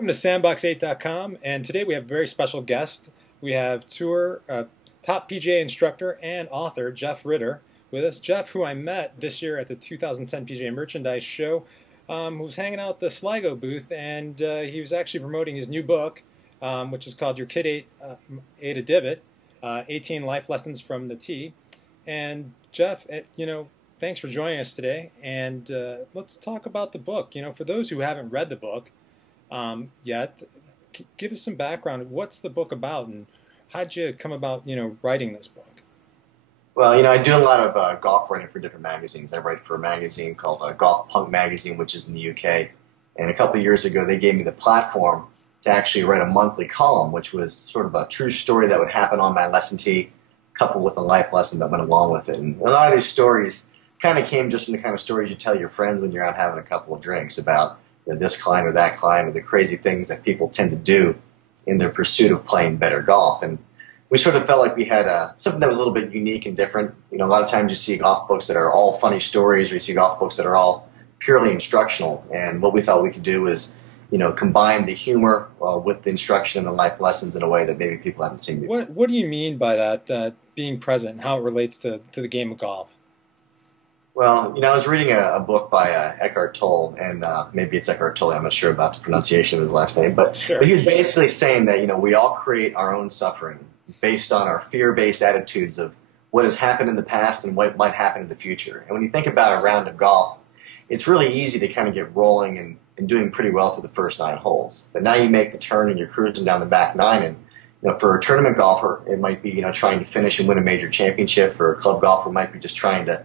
Welcome to sandbox8.com, and today we have a very special guest. We have top PGA instructor and author Jeff Ritter with us. Jeff, who I met this year at the 2010 PGA Merchandise Show, was hanging out at the Sligo booth, and he was actually promoting his new book, which is called Your Kid Ate a Divot, 18 Life Lessons from the Tee. And Jeff, thanks for joining us today, and let's talk about the book. For those who haven't read the book yet, give us some background. What's the book about, and how'd you come about, writing this book? Well, I do a lot of golf writing for different magazines. I write for a magazine called Golf Punk Magazine, which is in the UK. And a couple of years ago, they gave me the platform to actually write a monthly column, which was sort of a true story that would happen on my lesson tee, coupled with a life lesson that went along with it. And a lot of these stories kind of came just from the kind of stories you tell your friends when you're out having a couple of drinks about this client or that client, or the crazy things that people tend to do in their pursuit of playing better golf. And we sort of felt like we had something that was a little bit unique and different. A lot of times you see golf books that are all funny stories, or you see golf books that are all purely instructional. And what we thought we could do is, combine the humor with the instruction and the life lessons in a way that maybe people haven't seen before. What do you mean by that, being present, and how it relates to the game of golf? Well, I was reading a book by Eckhart Tolle, and maybe it's Eckhart Tolle, I'm not sure about the pronunciation of his last name, but he was basically saying that, we all create our own suffering based on our fear-based attitudes of what has happened in the past and what might happen in the future. And when you think about a round of golf, it's really easy to kind of get rolling and doing pretty well through the first 9 holes. But now you make the turn and you're cruising down the back 9, and for a tournament golfer, it might be, trying to finish and win a major championship. For a club golfer, it might be just trying to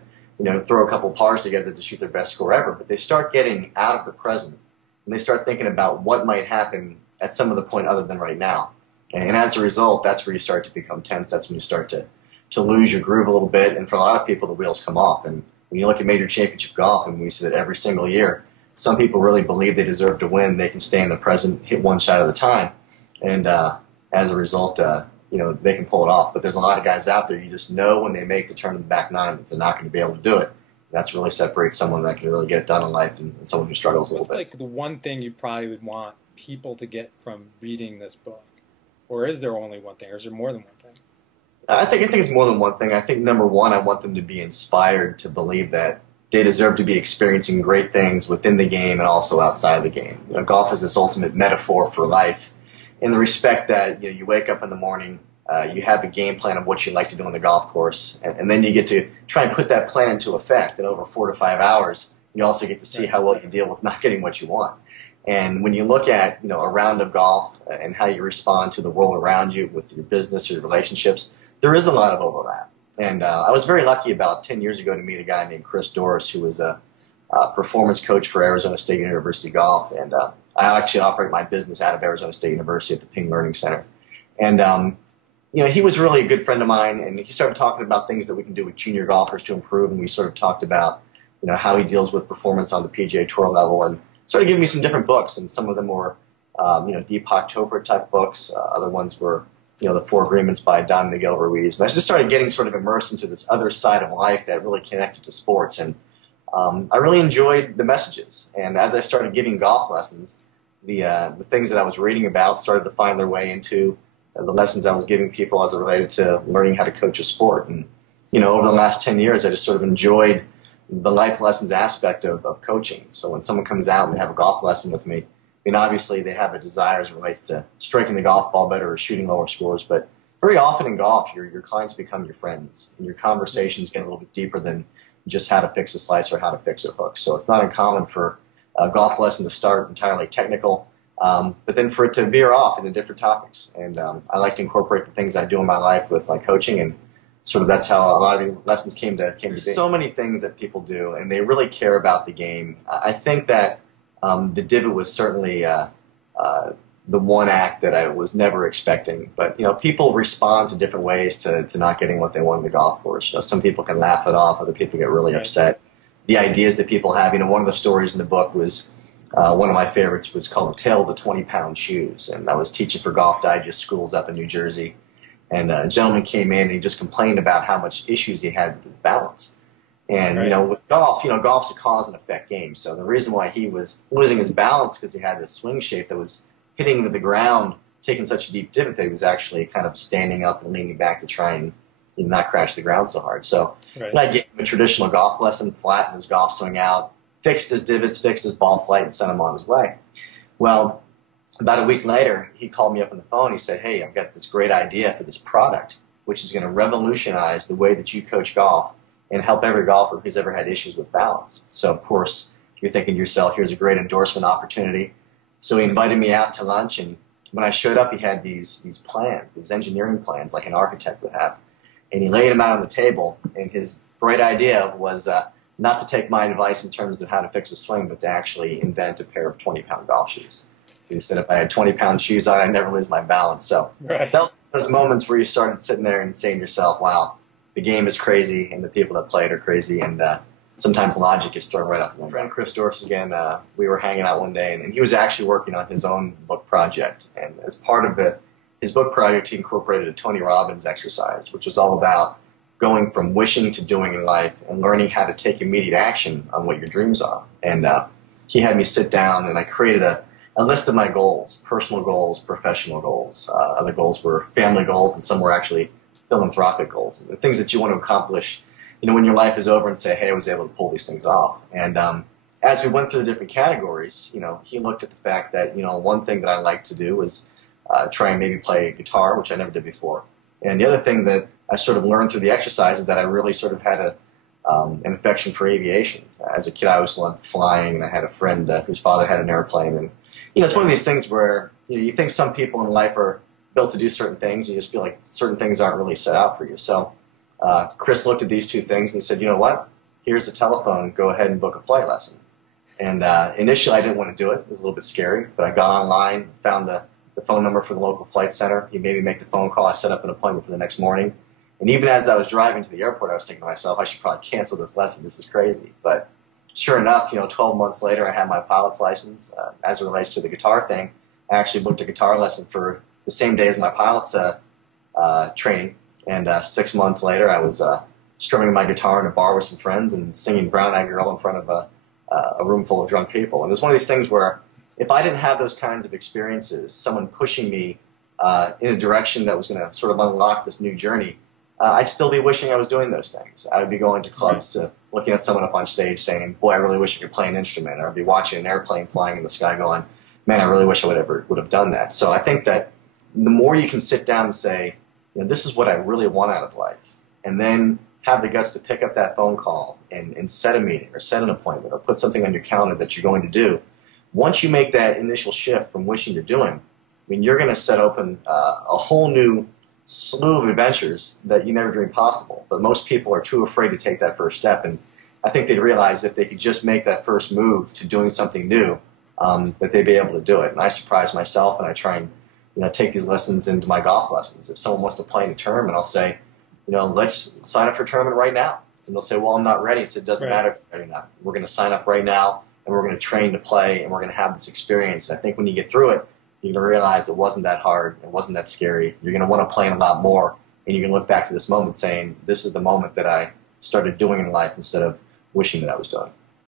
throw a couple pars together to shoot their best score ever. But they start getting out of the present, and they start thinking about what might happen at some of the point other than right now. And as a result, that's where you start to become tense. That's when you start to lose your groove a little bit. And for a lot of people, the wheels come off. And when you look at major championship golf, and we see that every single year, some people really believe they deserve to win. They can stay in the present, hit one shot at a time. And as a result, they can pull it off. But there's a lot of guys out there, you just know when they make the turn in the back 9 that they're not going to be able to do it. That's really separates someone that can really get it done in life and someone who struggles a little bit. What's like the one thing you probably would want people to get from reading this book? Or is there only one thing, or is there more than one thing? I think it's more than one thing. I think, number one, I want them to be inspired to believe that they deserve to be experiencing great things within the game and also outside of the game. Golf is this ultimate metaphor for life, in the respect that you wake up in the morning, you have a game plan of what you'd like to do on the golf course, and then you get to try and put that plan into effect. And over 4 to 5 hours, you also get to see how well you deal with not getting what you want. And when you look at a round of golf and how you respond to the world around you with your business or your relationships, there is a lot of overlap. And I was very lucky about 10 years ago to meet a guy named Chris Doris, who was a performance coach for Arizona State University Golf. And I actually operate my business out of Arizona State University at the Ping Learning Center. And he was really a good friend of mine, and he started talking about things that we can do with junior golfers to improve. And we sort of talked about how he deals with performance on the PGA Tour level, and started giving me some different books. And some of them were Deepak Chopra type books. Other ones were the 4 Agreements by Don Miguel Ruiz. And I just started getting sort of immersed into this other side of life that really connected to sports. And I really enjoyed the messages. And as I started giving golf lessons, the things that I was reading about started to find their way into the lessons I was giving people as it related to learning how to coach a sport. And over the last 10 years, I just sort of enjoyed the life lessons aspect of coaching. So when someone comes out and they have a golf lesson with me, obviously they have a desire as it relates to striking the golf ball better or shooting lower scores. But very often in golf, your clients become your friends, and your conversations get a little bit deeper than just how to fix a slice or how to fix a hook. So it's not uncommon for a golf lesson to start entirely technical, but then for it to veer off into different topics. And I like to incorporate the things I do in my life with my coaching, and sort of that's how a lot of the lessons came to be. So many things that people do, and they really care about the game. I think that the divot was certainly the one act that I was never expecting. But people respond to different ways to not getting what they want in the golf course. Some people can laugh it off, other people get really upset. The ideas that people have. One of the stories in the book was one of my favorites was called The Tale of the 20-Pound Shoes, and I was teaching for Golf Digest schools up in New Jersey. And a gentleman came in and he just complained about how much issues he had with his balance. And, with golf, golf's a cause and effect game. So the reason why he was losing his balance because he had this swing shape that was hitting into the ground, taking such a deep divot that he was actually kind of standing up and leaning back to try and not crash the ground so hard. So I gave him a traditional golf lesson, flattened his golf swing out, fixed his divots, fixed his ball flight, and sent him on his way. Well, about a week later, he called me up on the phone. He said, hey, I've got this great idea for this product, which is going to revolutionize the way that you coach golf and help every golfer who's ever had issues with balance. So, of course, you're thinking to yourself, here's a great endorsement opportunity. So he invited me out to lunch, and when I showed up, he had these plans, these engineering plans like an architect would have. And he laid them out on the table, and his bright idea was not to take my advice in terms of how to fix a swing, but to actually invent a pair of 20-pound golf shoes. He said if I had 20-pound shoes on, I'd never lose my balance. So that was those moments where you started sitting there and saying to yourself, wow, the game is crazy, and the people that play it are crazy, and sometimes logic is thrown right out the window. My friend Chris Dorse, again, we were hanging out one day, and he was actually working on his own book project. And as part of it, his book project, he incorporated a Tony Robbins exercise, which was all about going from wishing to doing in life and learning how to take immediate action on what your dreams are. And he had me sit down, and I created a list of my goals, personal goals, professional goals. Other goals were family goals, and some were actually philanthropic goals, the things that you want to accomplish, when your life is over, and say, hey, I was able to pull these things off. And as we went through the different categories, he looked at the fact that, one thing that I like to do is try and maybe play guitar, which I never did before. And the other thing that I sort of learned through the exercise is that I really sort of had an affection for aviation. As a kid, I always loved flying, and I had a friend whose father had an airplane. And it's one of these things where you think some people in life are built to do certain things. You just feel like certain things aren't really set out for you. So Chris looked at these two things and he said, you know what? Here's the telephone. Go ahead and book a flight lesson. And initially, I didn't want to do it. It was a little bit scary. But I got online, found the phone number for the local flight center. He made me make the phone call. I set up an appointment for the next morning. And even as I was driving to the airport, I was thinking to myself, I should probably cancel this lesson. This is crazy. But sure enough, 12 months later, I had my pilot's license. As it relates to the guitar thing, I actually booked a guitar lesson for the same day as my pilot's training. And 6 months later, I was strumming my guitar in a bar with some friends and singing Brown Eyed Girl in front of a room full of drunk people. And it was one of these things where if I didn't have those kinds of experiences, someone pushing me in a direction that was going to sort of unlock this new journey, I'd still be wishing I was doing those things. I would be going to clubs, looking at someone up on stage saying, boy, I really wish I could play an instrument. Or I'd be watching an airplane flying in the sky going, man, I really wish I would have done that. So I think that the more you can sit down and say, this is what I really want out of life, and then have the guts to pick up that phone call and set a meeting or set an appointment or put something on your calendar that you're going to do, once you make that initial shift from wishing to doing, you're going to set open a whole new slew of adventures that you never dreamed possible. But most people are too afraid to take that first step, and I think they realize if they could just make that first move to doing something new, that they'd be able to do it. And I surprise myself, and I try and take these lessons into my golf lessons. If someone wants to play in a tournament, I'll say, let's sign up for a tournament right now. And they'll say, well, I'm not ready. I said, it doesn't matter if you're ready or not. We're going to sign up right now, and we're going to train to play, and we're going to have this experience. And I think when you get through it, you're going to realize it wasn't that hard, it wasn't that scary. You're going to want to play in a lot more, and you're going to look back to this moment saying, this is the moment that I started doing in life instead of wishing that I was done.